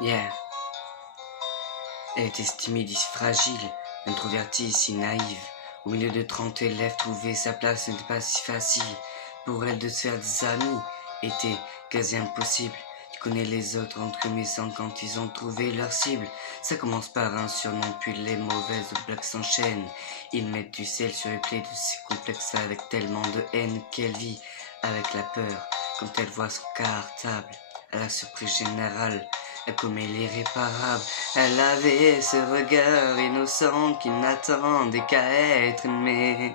Yeah. Elle était si timide et si fragile, introvertie et si naïve. Au milieu de 30 élèves, trouver sa place n'était pas si facile. Pour elle de se faire des amis était quasi impossible. Tu connais les autres entre méchants quand ils ont trouvé leur cible. Ça commence par un surnom, puis les mauvaises blagues s'enchaînent. Ils mettent du sel sur les plaies de ses complexes avec tellement de haine qu'elle vit avec la peur. Quand elle voit son cartable, à la surprise générale, elle commet l'irréparable. Elle avait ce regard innocent qui n'attendait qu'à être aimé.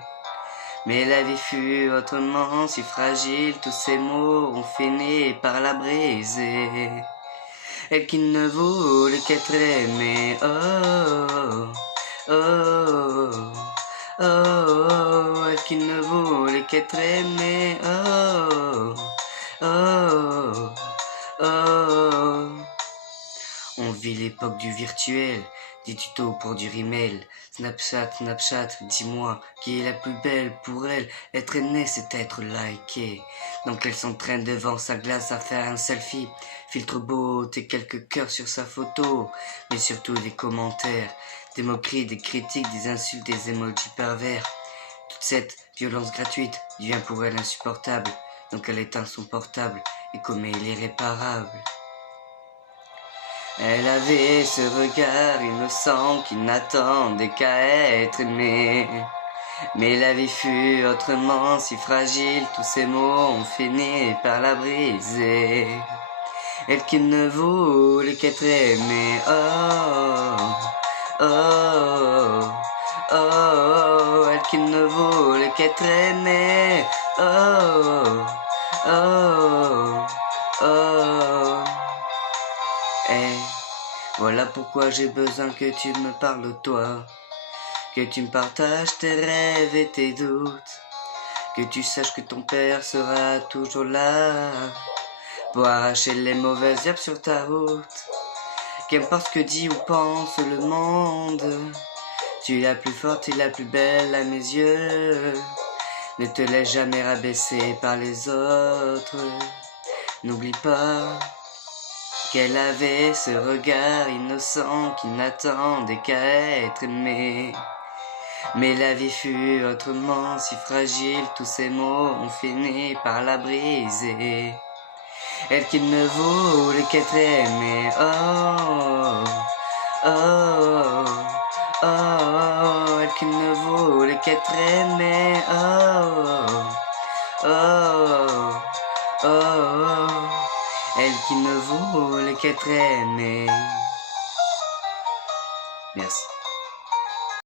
Mais la vie fut autrement si fragile, tous ces mots ont fini par la briser. Elle qui ne voulait qu'être aimée, oh, oh, oh, oh, oh, elle qui ne voulait qu'être aimée, oh, oh, oh, oh. On vit l'époque du virtuel, des tutos pour du rimel. Snapchat, dis-moi qui est la plus belle pour elle. Être née, c'est être liké. Donc elle s'entraîne devant sa glace à faire un selfie. Filtre beau et quelques cœurs sur sa photo. Mais surtout des commentaires, des moqueries, des critiques, des insultes, des emojis pervers. Toute cette violence gratuite devient pour elle insupportable. Donc elle éteint son portable et commet l'irréparable. Elle avait ce regard innocent qui n'attendait qu'à être aimé. Mais la vie fut autrement si fragile, tous ces mots ont fini par la briser. Elle qui ne voulait qu'être aimée, oh, oh, oh, oh, elle qui ne voulait qu'être aimée, oh, oh, oh. Hey, voilà pourquoi j'ai besoin que tu me parles de toi, que tu me partages tes rêves et tes doutes, que tu saches que ton père sera toujours là pour arracher les mauvaises herbes sur ta route. Qu'importe ce que dit ou pense le monde, tu es la plus forte et la plus belle à mes yeux. Ne te laisse jamais rabaisser par les autres. N'oublie pas qu'elle avait ce regard innocent qui n'attendait qu'à être aimé. Mais la vie fut autrement si fragile, tous ces mots ont fini par la briser. Elle qui ne voulait qu'être aimée, oh, oh, oh, oh, elle qui ne voulait qu'être aimée, oh, oh, oh, oh. Elle qui ne voulait qu'être aimée. Merci.